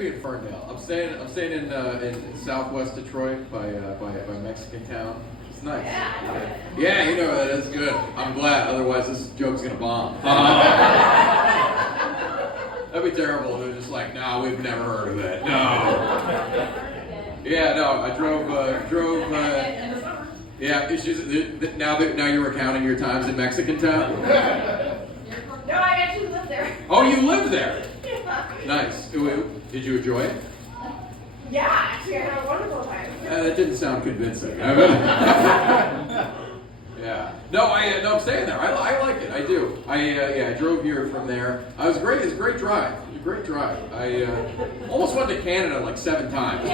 be in Ferndale. I'm staying in Southwest Detroit by Mexican Town. It's nice. Yeah, you know that is good. I'm glad. Otherwise, this joke's gonna bomb. That'd be terrible. They're just like, no, we've never heard of it. No. Yeah, no. I drove. Yeah, it's just now you're recounting your times in Mexican Town. No, I actually live there. Oh, you live there? Yeah. Nice. Did you enjoy it? Yeah, actually, I had a wonderful time. That didn't sound convincing. Yeah. No, I'm staying there. I like it. I do. I drove here from there. It was great. It's a great drive. It was a great drive. I almost went to Canada like 7 times,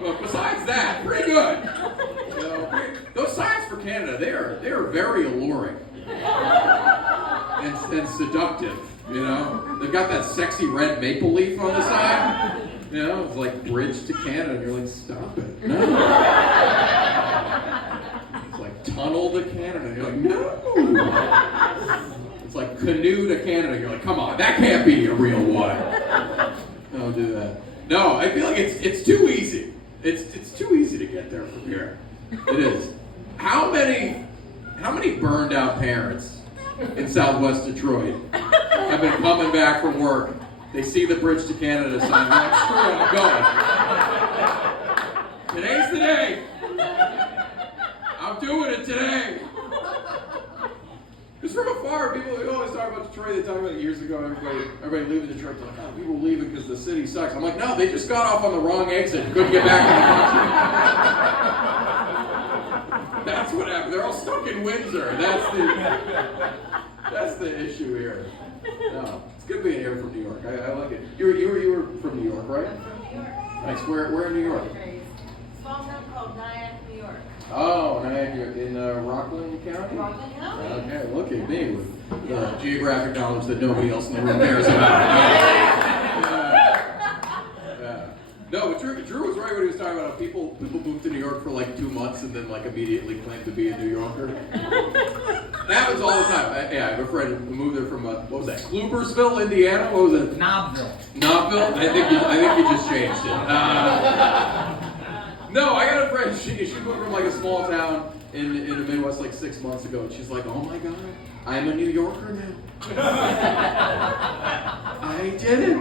but besides that, pretty good. You know, those signs for Canada, they are very alluring and seductive. You know, they've got that sexy red maple leaf on the side. You know, it's like bridge to Canada, and you're like, stop it. No. It's like tunnel to Canada, and you're like, no. It's like canoe to Canada, and you're like, come on, that can't be a real one. Don't do that. No, I feel like it's too easy. It's too easy to get there from here. It is. How many burned out parents in Southwest Detroit have been coming back from work? They see the bridge to Canada sign, like, screw it, I'm going. Today's the day. I'm doing it today. Because from afar, people always talk about Detroit. They talk about it years ago. Everybody leaving Detroit. They're like, oh, people leaving because the city sucks. I'm like, no, they just got off on the wrong exit. Couldn't get back to the country. That's what happened. They're all stuck in Windsor. That's the issue here. No, it's good being here from New York. I like it. You were from New York, right? I'm from New York. Nice. Where in New York? Small town called Nyack, New York. Oh, Nyack, in Rockland County? Rockland County. Okay, look at me with geographic knowledge that nobody else in the room cares about. Yeah. No, but Drew was right when he was talking about how people move to New York for like 2 months and then like immediately claim to be a New Yorker. That happens all the time. I have a friend who moved there from what was that? Klubersville, Indiana. What was it? Knobville. Knobville. I think you just changed it. No, I got a friend. She moved from like a small town in the Midwest like 6 months ago, and she's like, "Oh my God, I'm a New Yorker now." I did it.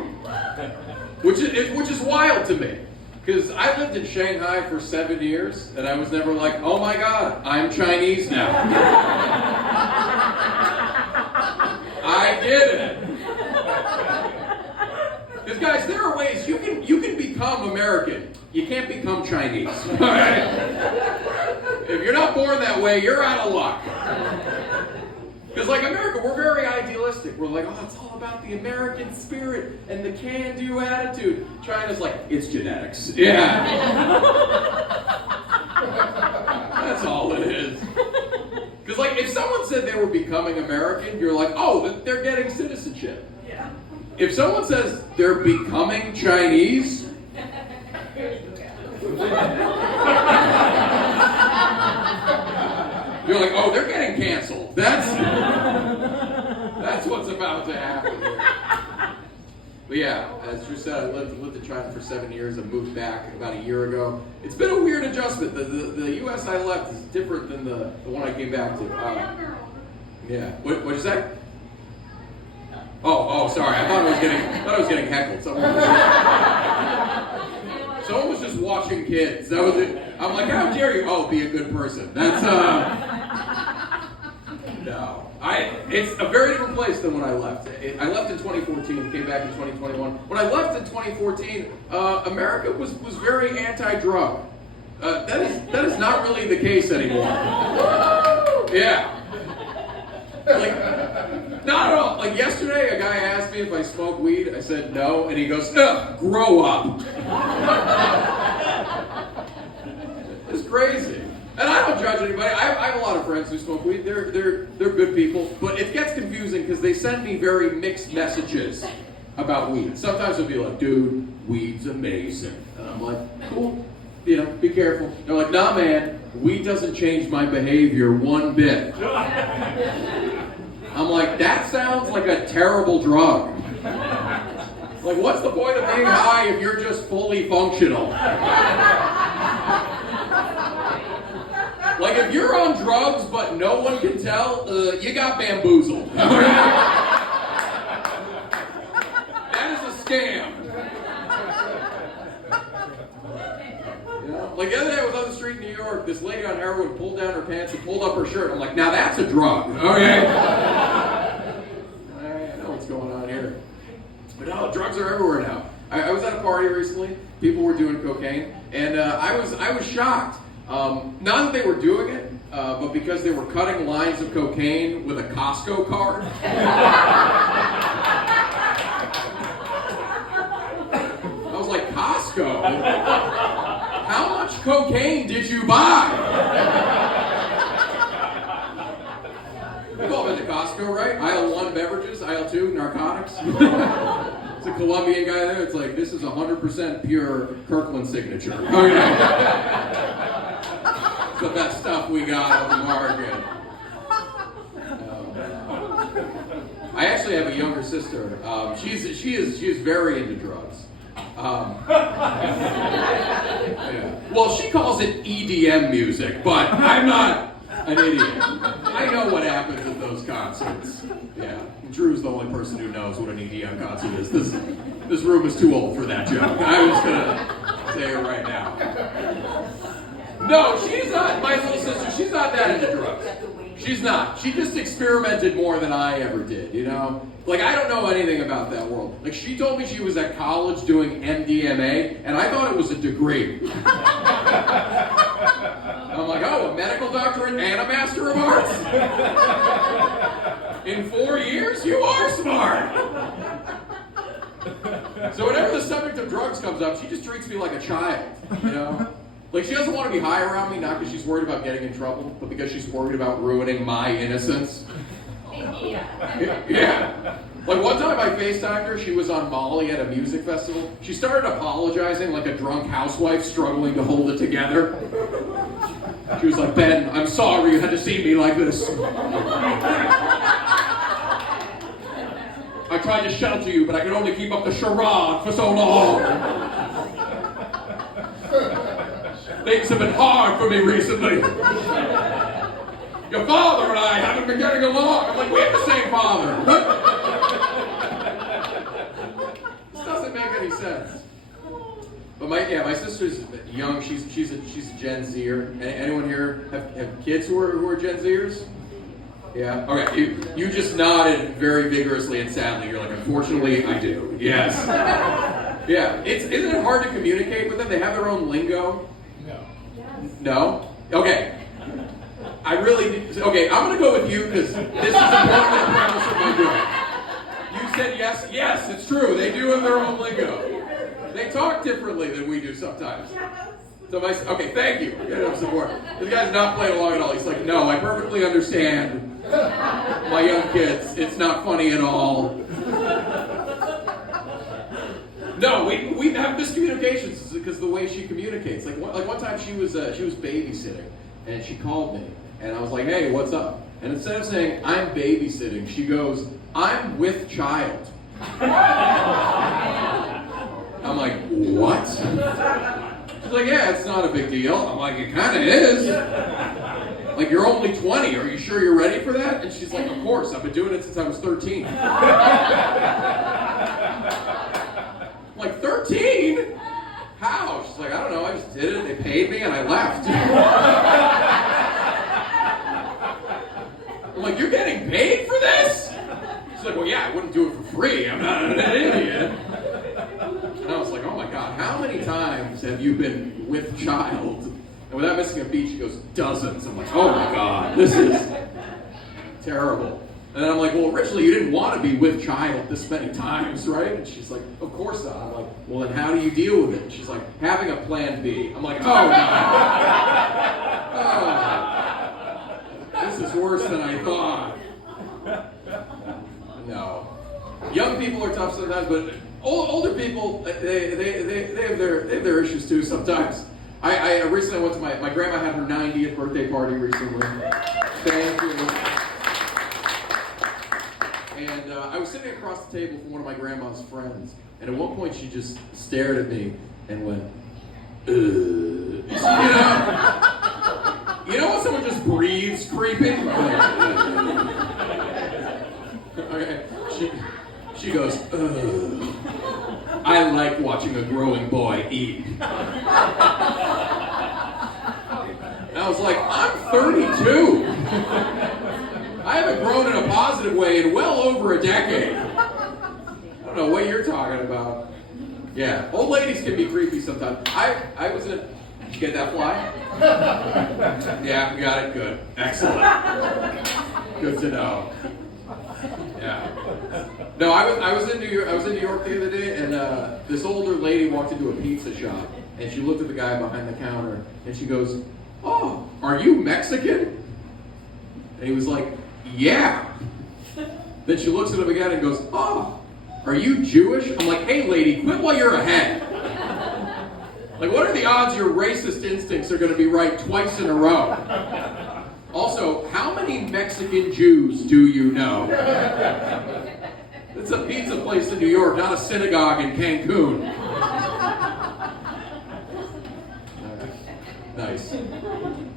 Which is wild to me, because I lived in Shanghai for 7 years, and I was never like, oh my God, I'm Chinese now. I did it. Because guys, there are ways you can become American. You can't become Chinese. All right? If you're not born that way, you're out of luck. Because like America, we're very idealistic. We're like, oh, it's all about the American spirit and the can-do attitude. China's like, it's genetics. Yeah. That's all it is. Because like, if someone said they were becoming American, you're like, oh, they're getting citizenship. Yeah. If someone says they're becoming Chinese, you're like, oh, they're getting canceled. That's what's about to happen here. But yeah, as Drew said, I lived in China for 7 years. I moved back about a year ago. It's been a weird adjustment. The U.S. I left is different than the one I came back to. Yeah. What'd you say? Oh, sorry. I thought I was getting heckled. Someone was just watching kids. That was it. I'm like, how dare you? Oh, be a good person. That's no. It's a very different place than when I left. I left in 2014, came back in 2021. When I left in 2014, America was very anti-drug. That is not really the case anymore. Yeah. Like, not at all. Like yesterday, a guy asked me if I smoke weed. I said no, and he goes, grow up. It's crazy. And I don't judge anybody. I have a lot of friends who smoke weed. They're good people. But it gets confusing because they send me very mixed messages about weed. Sometimes they'll be like, dude, weed's amazing. And I'm like, cool. You know, be careful. They're like, nah, man, weed doesn't change my behavior one bit. I'm like, that sounds like a terrible drug. Like, what's the point of being high if you're just fully functional? Like, if you're on drugs but no one can tell, you got bamboozled. That is a scam. You know? Like, the other day I was on the street in New York, this lady on heroin pulled down her pants and pulled up her shirt. I'm like, now that's a drug, okay? I know what's going on here. But no, drugs are everywhere now. I was at a party recently. People were doing cocaine, and I was shocked. Not that they were doing it, but because they were cutting lines of cocaine with a Costco card. I was like, Costco? How much cocaine did you buy? We've all been to Costco, right? Aisle 1, beverages. Aisle 2, narcotics. It's a Colombian guy there. It's like, this is 100% pure Kirkland signature. Okay. It's the best stuff we got on the market. I actually have a younger sister. She is very into drugs. Yeah. Well, she calls it EDM music, but I'm not an idiot. I know what happens at those concerts. Yeah. Drew's the only person who knows what an EDM concert is. This room is too old for that joke. I'm just gonna say it right now. No, she's not. My little sister, she's not that into drugs. She's not. She just experimented more than I ever did, you know? Like, I don't know anything about that world. Like, she told me she was at college doing MDMA, and I thought it was a degree. I'm like, oh, a medical doctorate and a Master of Arts? In 4 years? You are smart! So whenever the subject of drugs comes up, she just treats me like a child, you know? Like, she doesn't want to be high around me, not because she's worried about getting in trouble, but because she's worried about ruining my innocence. Yeah. Like, one time I FaceTimed her, she was on Molly at a music festival. She started apologizing like a drunk housewife struggling to hold it together. She was like, Ben, I'm sorry you had to see me like this. I tried to shelter you, but I could only keep up the charade for so long. Things have been hard for me recently. Your father and I haven't been getting along. I'm like, we have the same father. This doesn't make any sense. But my sister's young. She's a Gen Zer. Anyone here have kids who are Gen Zers? Yeah. Okay. You just nodded very vigorously and sadly. You're like, unfortunately, I do. Yes. Yeah. Isn't it hard to communicate with them? They have their own lingo. No? Okay. Okay, I'm going to go with you because this is important to the premise of my doing. You said yes. Yes, it's true. They do have their own lingo. They talk differently than we do sometimes. So okay, thank you. Get support. This guy's not playing along at all. He's like, no, I perfectly understand my young kids. It's not funny at all. No, we have miscommunications because of the way she communicates. Like one time she was babysitting and she called me and I was like, hey, what's up? And instead of saying I'm babysitting, she goes, I'm with child. I'm like, what? She's like, yeah, it's not a big deal. I'm like, it kind of is. Like, you're only 20. Are you sure you're ready for that? And she's like, of course. I've been doing it since I was 13. Like, 13? How? She's like, I don't know. I just did it. They paid me and I left. I'm like, you're getting paid for this? She's like, well, yeah, I wouldn't do it for free. I'm not an idiot. And I was like, oh my God, how many times have you been with child? And without missing a beat, she goes, dozens. I'm like, oh my God, this is terrible. And then I'm like, well, originally you didn't want to be with child this many times, right? And she's like, of course not. I'm like, well, then how do you deal with it? And she's like, having a plan B. I'm like, oh no. Oh, this is worse than I thought. No. Young people are tough sometimes, but older people, they have their issues too sometimes. I recently went to my grandma had her 90th birthday party recently. Thank you. And I was sitting across the table from one of my grandma's friends, and at one point she just stared at me and went, you know when someone just breathes creepy? Okay. She goes, ugh. I like watching a growing boy eat. And I was like, I'm 32. I haven't grown in a positive way in well over a decade. I don't know what you're talking about. Yeah, old ladies can be creepy sometimes. I was in... Did you get that fly? Yeah, we got it. Good. Excellent. Good to know. Yeah. No, I was in New York. I was in New York the other day, and this older lady walked into a pizza shop, and she looked at the guy behind the counter, and she goes, "Oh, are you Mexican?" And he was like, "Yeah." Then she looks at him again and goes, "Oh, are you Jewish?" I'm like, "Hey, lady, quit while you're ahead." Like, what are the odds your racist instincts are going to be right twice in a row? Also, how many Mexican Jews do you know? It's a pizza place in New York, not a synagogue in Cancun. Nice.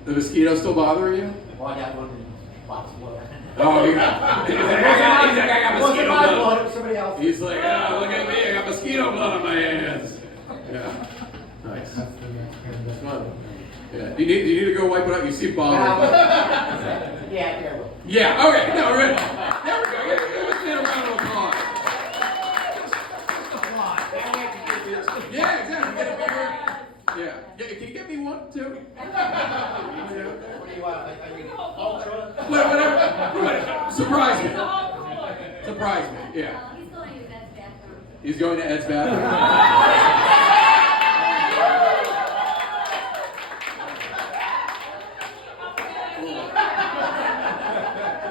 The mosquito still bothering you? Well, I got one in lots of blood. Oh, you got. I got mosquito blood. Somebody else. He's like, oh, look at me, I got mosquito blood on my hands. Yeah. Nice. That's fun. Yeah. Do you need to go wipe it out? You seem bothered. Yeah, terrible. Yeah, okay. No, right. There we go. Give us a round of applause. Yeah, exactly. Get a beer. Yeah. Can you get me one, too? What do you want? Ultra? Whatever. Surprise me. Surprise me. Yeah. He's going to Ed's bathroom. He's going to Ed's bathroom.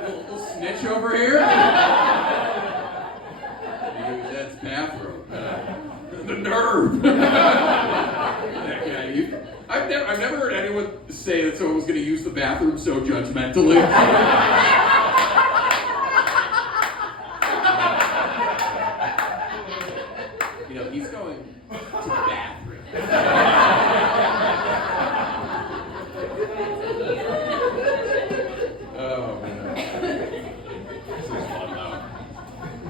Little snitch over here. He goes to Ed's bathroom. The nerve. Yeah, I've never heard anyone say that someone was going to use the bathroom so judgmentally. You know, he's going to the bathroom. Oh, man. This is fun, though.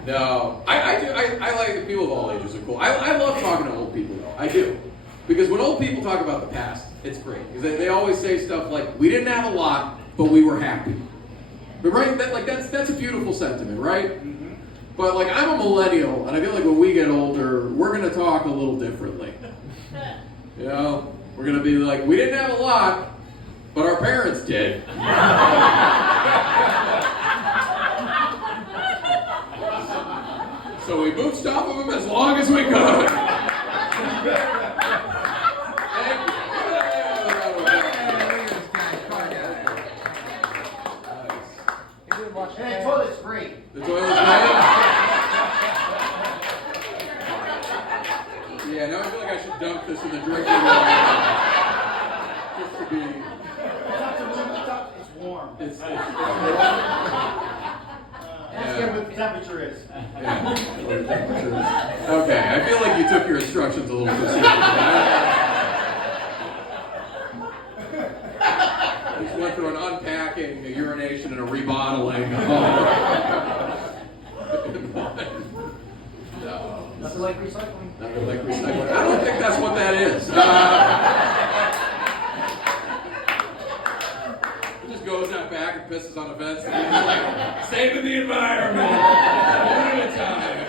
No, I like the people of all ages are cool. I love talking to old people, though. I do. Because when old people talk about the past, it's great. Because they always say stuff like, we didn't have a lot, but we were happy. But right, that's a beautiful sentiment, right? Mm-hmm. But like, I'm a millennial, and I feel like when we get older, we're going to talk a little differently. You know? We're going to be like, we didn't have a lot, but our parents did. So we boothed off of them as long as we could. Hey, the toilet's free. The toilet's free? Yeah, now I feel like I should dunk this in the drinking water. Just to be... It's warm. It's Ask him what the temperature is. Yeah. Okay, I feel like you took your instructions a little too seriously. Just went through an unpacking, a urination, and a rebottling. No. Nothing like recycling. Nothing like recycling. I don't think that's what that is. He just goes out back and pisses on a fence and he's like, saving the environment. One at a time.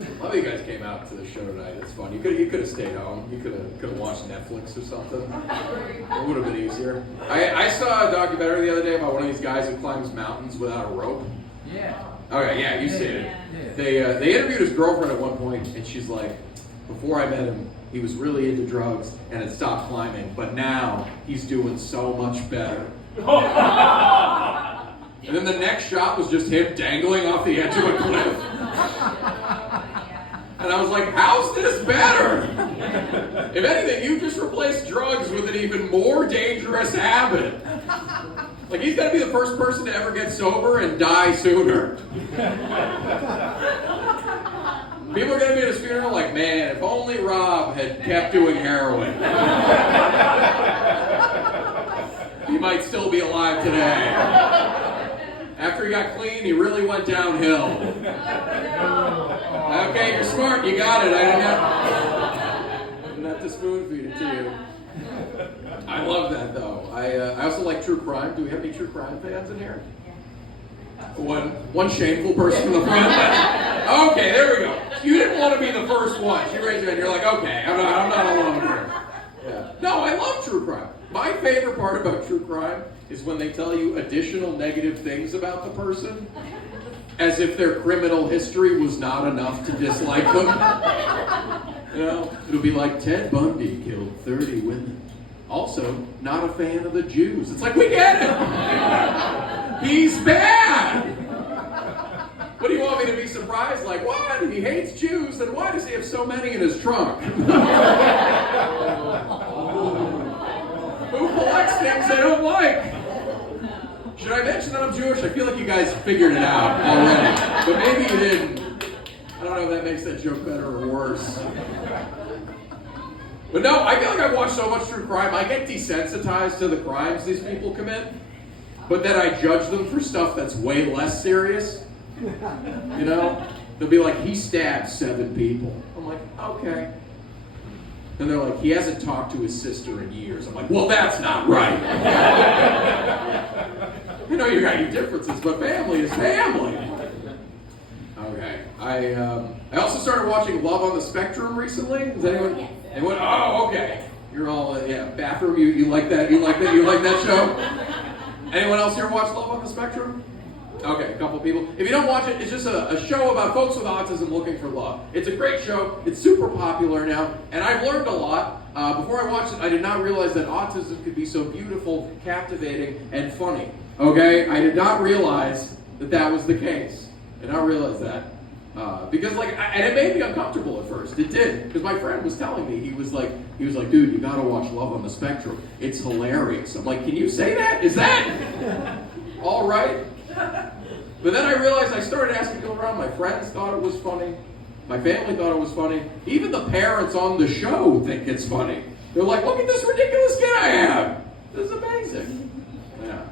A lot of you guys came out to the show tonight. It's fun. You could have stayed home. You could have watched Netflix or something. It would have been easier. I saw a documentary the other day about one of these guys who climbs mountains without a rope. Yeah. Okay, yeah, you've seen it. Yeah. They interviewed his girlfriend at one point, and she's like, before I met him, he was really into drugs and had stopped climbing, but now he's doing so much better. And then the next shot was just him dangling off the edge of a cliff. And I was like, how's this better? If anything, you just replaced drugs with an even more dangerous habit. Like, he's gonna be the first person to ever get sober and die sooner. People are gonna be at his funeral like, man, if only Rob had kept doing heroin. He might still be alive today. After he got clean, he really went downhill. Okay, you're smart, you got it. I didn't have to spoon feed it to you. I love that though. I also like true crime. Do we have any true crime fans in here? One shameful person in the front. Okay, there we go. You didn't want to be the first one. You raised your hand. You're like, okay, I'm not alone here. Yeah. No, I love true crime. My favorite part about true crime is when they tell you additional negative things about the person, as if their criminal history was not enough to dislike them. You know, it'll be like Ted Bundy killed 30 women. Also, not a fan of the Jews. It's like, we get it. He's bad. What do you want me to be surprised? Like, what? He hates Jews, then why does he have so many in his trunk? Who collects things they don't like? Should I mention that I'm Jewish? I feel like you guys figured it out already. But maybe you didn't. I don't know if that makes that joke better or worse. But no, I feel like I watch so much true crime, I get desensitized to the crimes these people commit, but then I judge them for stuff that's way less serious. You know? They'll be like, he stabbed 7 people. I'm like, okay. And they're like, he hasn't talked to his sister in years. I'm like, well, that's not right. You know, you got your differences, but family is family. Okay. I also started watching Love on the Spectrum recently. Is anyone? Anyone? Oh, okay. You're all bathroom. You like that? You like that show? Anyone else here watch Love on the Spectrum? Okay, a couple people. If you don't watch it, it's just a show about folks with autism looking for love. It's a great show. It's super popular now, and I've learned a lot. Before I watched it, I did not realize that autism could be so beautiful, captivating, and funny. Okay? I did not realize that was the case. I did not realize that. Because and it made me uncomfortable at first. It did. Because my friend was telling me, he was like, dude, you gotta watch Love on the Spectrum. It's hilarious. I'm like, can you say that? Is that all right? But then I realized I started asking people around. My friends thought it was funny. My family thought it was funny. Even the parents on the show think it's funny. They're like, look at this ridiculous kid I have. This is amazing. Yeah.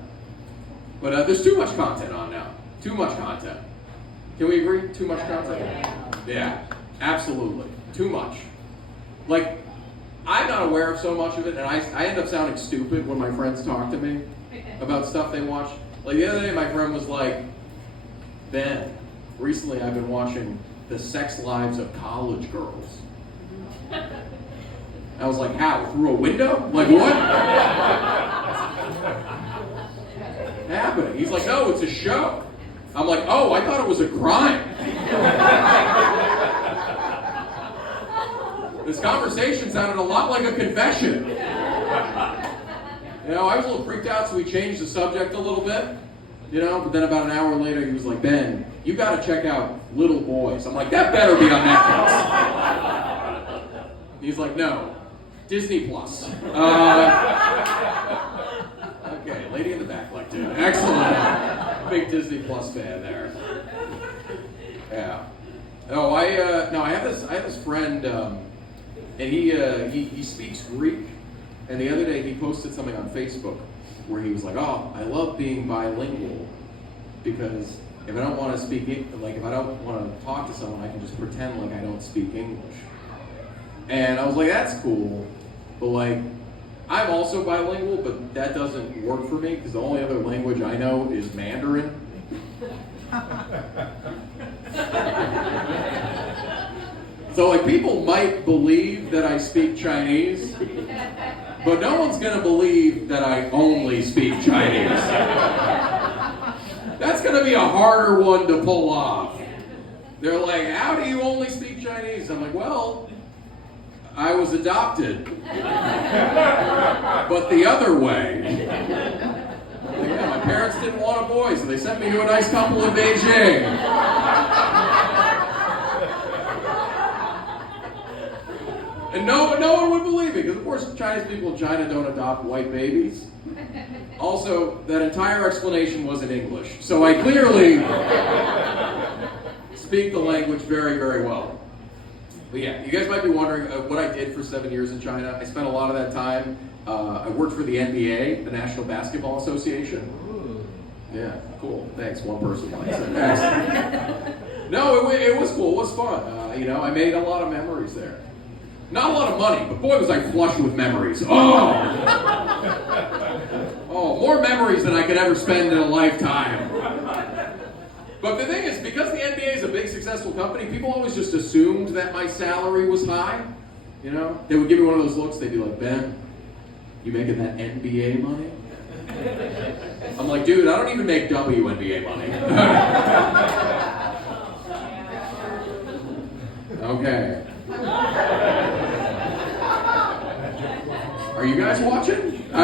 But there's too much content on now. Too much content. Can we agree? Too much content? Yeah, absolutely. Too much. Like, I'm not aware of so much of it, and I end up sounding stupid when my friends talk to me about stuff they watch. Like, the other day, my friend was like, Ben, recently I've been watching The Sex Lives of College Girls. I was like, how? Through a window? Like, what? Happening? He's like, no, it's a show. I'm like, oh, I thought it was a crime. This conversation sounded a lot like a confession. You know, I was a little freaked out, so we changed the subject a little bit. You know, but then about an hour later, he was like, Ben, you got to check out Little Boys. I'm like, that better be on Netflix. He's like, no, Disney Plus. Okay, lady in the back liked it. Excellent. Big Disney Plus fan there. Yeah. Oh, I have this friend, and he speaks Greek. And the other day he posted something on Facebook where he was like, "Oh, I love being bilingual because if I don't want to speak, if I don't want to talk to someone, I can just pretend like I don't speak English." And I was like, "That's cool," but like, I'm also bilingual, but that doesn't work for me because the only other language I know is Mandarin. So like, people might believe that I speak Chinese, but no one's gonna believe that I only speak Chinese. That's gonna be a harder one to pull off. They're like, how do you only speak Chinese? I'm like, well, I was adopted. But the other way. Yeah, my parents didn't want a boy, so they sent me to a nice couple in Beijing. And no one would believe me, because of course Chinese people in China don't adopt white babies. Also, that entire explanation was in English, so I clearly speak the language very, very well. But yeah, you guys might be wondering what I did for 7 years in China. I spent a lot of that time. I worked for the NBA, the National Basketball Association. Yeah, cool. Thanks. One person likes it. No, it was cool. It was fun. I made a lot of memories there. Not a lot of money, but boy, was I flush with memories. Oh, more memories than I could ever spend in a lifetime. But the thing is, because the NBA is a big, successful company, people always just assumed that my salary was high. They would give me one of those looks. They'd be like, Ben, you making that NBA money? I'm like, dude, I don't even make WNBA money. Okay. Are you guys watching? Because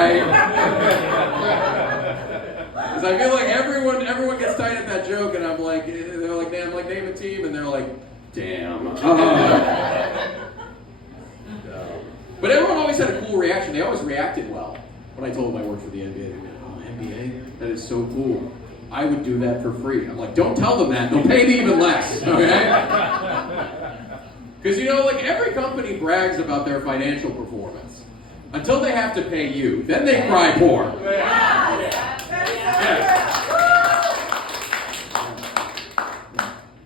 I feel like everyone gets tight at that joke, and I'm like, they're like, damn, like name a team, and they're like, damn. But everyone always had a cool reaction. They always reacted well when I told them I worked for the NBA. They were like, oh, NBA? That is so cool. I would do that for free. I'm like, don't tell them that. They'll pay me even less, okay? Because, every company brags about their financial performance until they have to pay you. Then they cry poor. Yes.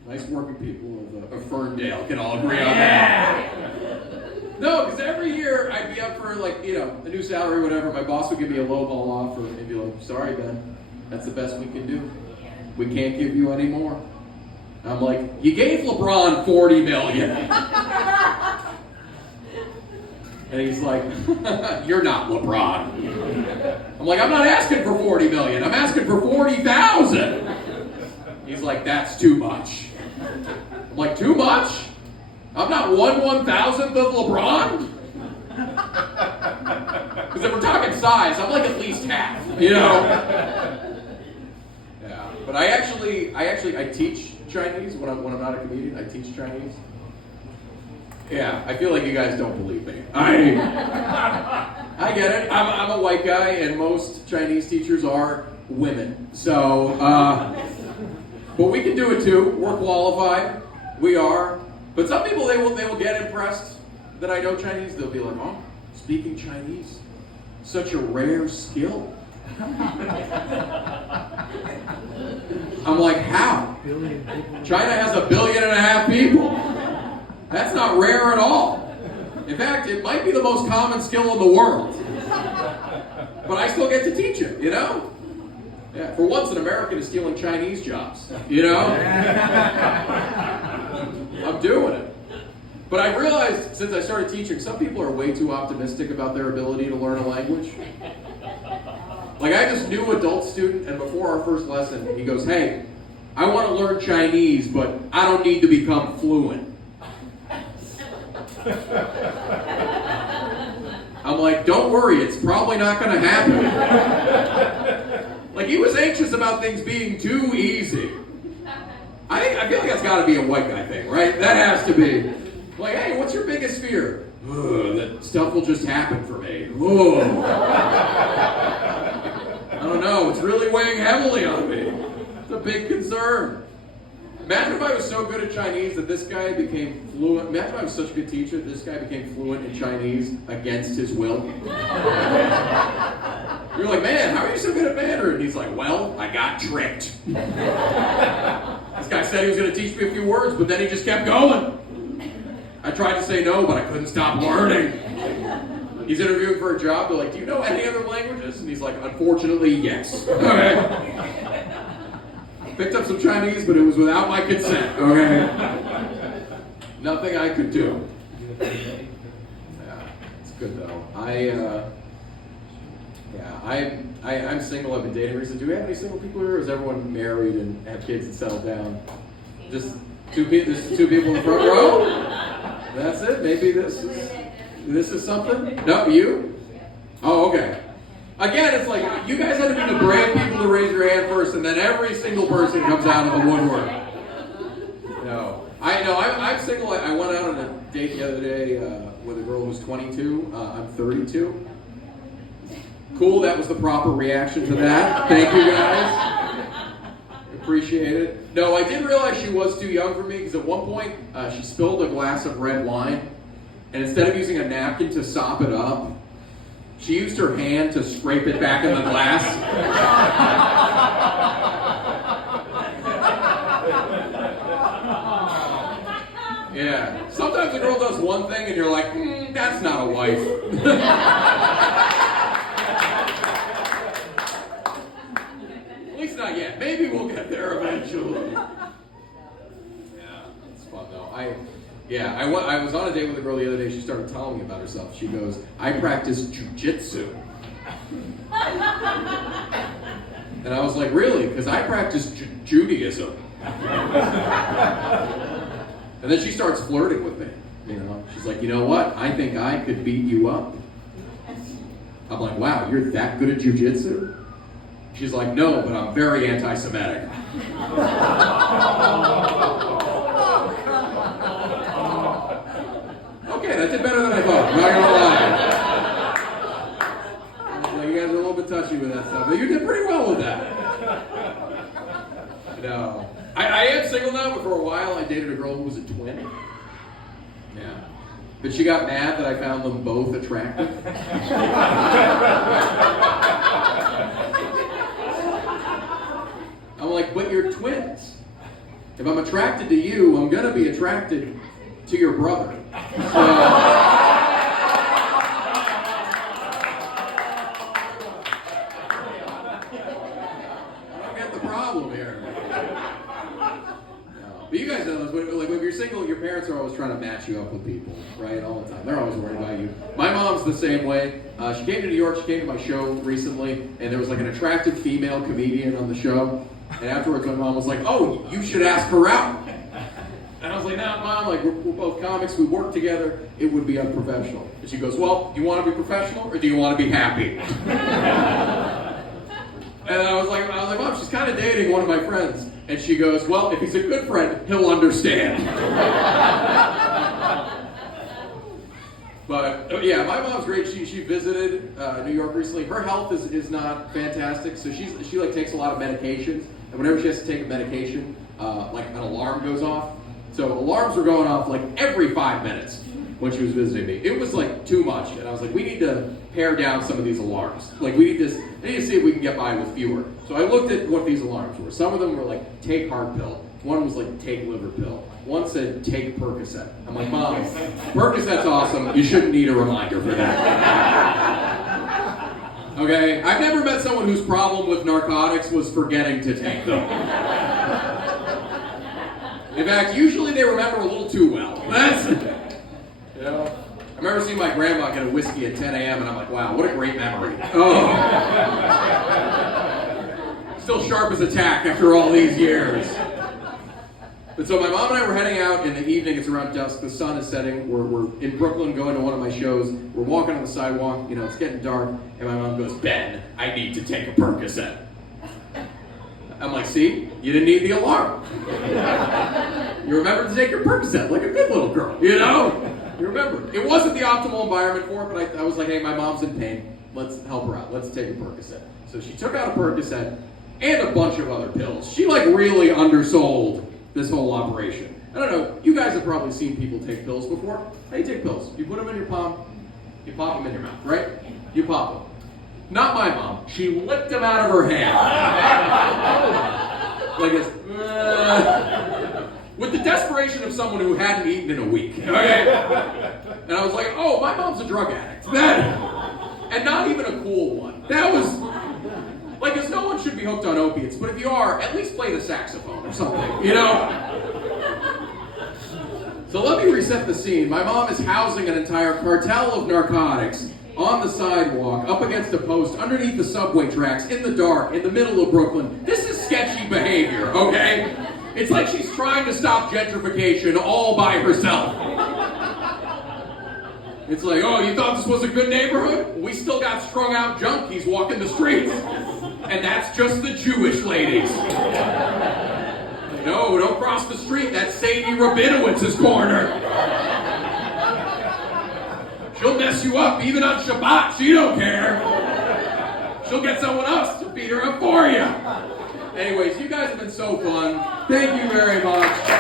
Nice working people of Ferndale can all agree on that. No, because every year I'd be up for a new salary or whatever. My boss would give me a lowball offer and be like, sorry, Ben, that's the best we can do. We can't give you any more. I'm like, you gave LeBron $40 million. And he's like, you're not LeBron. I'm like, I'm not asking for $40 million. I'm asking for $40,000. He's like, that's too much. I'm like, too much? I'm not 1/1000th of LeBron? Because if we're talking size, I'm like at least half, Yeah. But I teach Chinese when I'm not a comedian. I teach Chinese. Yeah, I feel like you guys don't believe me. I get it. I'm a white guy, and most Chinese teachers are women. So, but we can do it too. We're qualified. We are. But some people, they will get impressed that I know Chinese. They'll be like, oh, speaking Chinese, such a rare skill. I'm like, how? China has 1.5 billion people. That's not rare at all. In fact, it might be the most common skill in the world. But I still get to teach it, Yeah, for once an American is stealing Chinese jobs, I'm doing it. But I realized since I started teaching, some people are way too optimistic about their ability to learn a language. Like I just knew an adult student, and before our first lesson, he goes, hey, I want to learn Chinese, but I don't need to become fluent. I'm like, don't worry, it's probably not going to happen. Like he was anxious about things being too easy. I feel like that's got to be a white guy thing, right? That has to be. Like, hey, what's your biggest fear? That stuff will just happen for me. I don't know. It's really weighing heavily on me. It's a big concern. Imagine if I was so good at Chinese that this guy became fluent. Imagine if I was such a good teacher that this guy became fluent in Chinese against his will. You're like, man, how are you so good at Mandarin? He's like, well, I got tricked. This guy said he was going to teach me a few words, but then he just kept going. I tried to say no, but I couldn't stop learning. He's interviewing for a job. They're like, do you know any other languages? And he's like, unfortunately, yes. Okay. Picked up some Chinese, but it was without my consent. Okay. Nothing I could do. Yeah, it's good though. I'm single. I've been dating recently. Do we have any single people here, or is everyone married and have kids and settled down? Just two people. This is 2 people in the front row. That's it. Maybe this is something. No, you. Oh, okay. Again, it's like you guys had to be the brave people to raise your hand first, and then every single person comes out of the woodwork. No, I'm single. I went out on a date the other day with a girl who's 22. I'm 32. Cool, that was the proper reaction to that. Thank you guys. Appreciate it. No, I did realize she was too young for me because at one point she spilled a glass of red wine, and instead of using a napkin to sop it up, she used her hand to scrape it back in the glass. Yeah. Sometimes a girl does one thing and you're like, that's not a wife. At least not yet. Maybe we'll get there eventually. Yeah, it's fun though. I was on a date with a girl the other day. She started telling me about herself. She goes, I practice jujitsu. And I was like, really? Because I practice Judaism. And then she starts flirting with me. You know, she's like, you know what? I think I could beat you up. I'm like, wow, you're that good at jujitsu? She's like, no, but I'm very anti-Semitic. Okay, that did better than I thought. I'm not gonna lie. Like, you guys are a little bit touchy with that stuff, but you did pretty well with that. No. I am single now, but for a while I dated a girl who was a twin. Yeah. But she got mad that I found them both attractive. I'm like, but you're twins. If I'm attracted to you, I'm gonna be attracted to your brother. So, I don't get the problem here. But you guys know this, like when you're single, your parents are always trying to match you up with people, right? All the time. They're always worried about you. My mom's the same way. She came to New York, she came to my show recently, and there was like an attractive female comedian on the show. And afterwards, my mom was like, oh, you should ask her out. And I was like, nah, Mom, like, we're both comics, we work together, it would be unprofessional. And she goes, well, do you want to be professional or do you want to be happy? And I was like, Mom, she's kind of dating one of my friends. And she goes, well, if he's a good friend, he'll understand. But yeah, my mom's great. She visited New York recently. Her health is not fantastic, so she like takes a lot of medications. And whenever she has to take a medication, like an alarm goes off. So alarms were going off like every 5 minutes when she was visiting me. It was like too much, and I was like, we need to pare down some of these alarms. Like I need to see if we can get by with fewer. So I looked at what these alarms were. Some of them were like take heart pill. One was like take liver pill. One said take Percocet. I'm like, Mom, Percocet's awesome. You shouldn't need a reminder for that. Okay, I've never met someone whose problem with narcotics was forgetting to take them. In fact, usually they remember a little too well. That's, you know. I remember seeing my grandma get a whiskey at 10 a.m. and I'm like, wow, what a great memory. Oh. Still sharp as a tack after all these years. But so my mom and I were heading out in the evening. It's around dusk. The sun is setting. We're in Brooklyn going to one of my shows. We're walking on the sidewalk. You know, it's getting dark. And my mom goes, Ben, I need to take a Percocet. I'm like, see? You didn't need the alarm. You remembered to take your Percocet like a good little girl, you know? You remember. It wasn't the optimal environment for it, but I was like, hey, my mom's in pain. Let's help her out. Let's take a Percocet. So she took out a Percocet and a bunch of other pills. She like really undersold this whole operation. I don't know, you guys have probably seen people take pills before. How do you take pills? You put them in your palm, you pop them in your mouth, right? You pop them. Not my mom. She licked them out of her hand. Like this. With the desperation of someone who hadn't eaten in a week. Okay? And I was like, oh, my mom's a drug addict. And not even a cool one. That was... Like, because no one should be hooked on opiates, but if you are, at least play the saxophone or something, you know? So let me reset the scene. My mom is housing an entire cartel of narcotics on the sidewalk, up against a post, underneath the subway tracks, in the dark, in the middle of Brooklyn. This is sketchy behavior, okay? It's like she's trying to stop gentrification all by herself. It's like, oh, you thought this was a good neighborhood? We still got strung out junkies walking the streets. And that's just the Jewish ladies. No, don't cross the street. That's Sadie Rabinowitz's corner. She'll mess you up even on Shabbat. She don't care. She'll get someone else to beat her up for you. Anyways, you guys have been so fun. Thank you very much.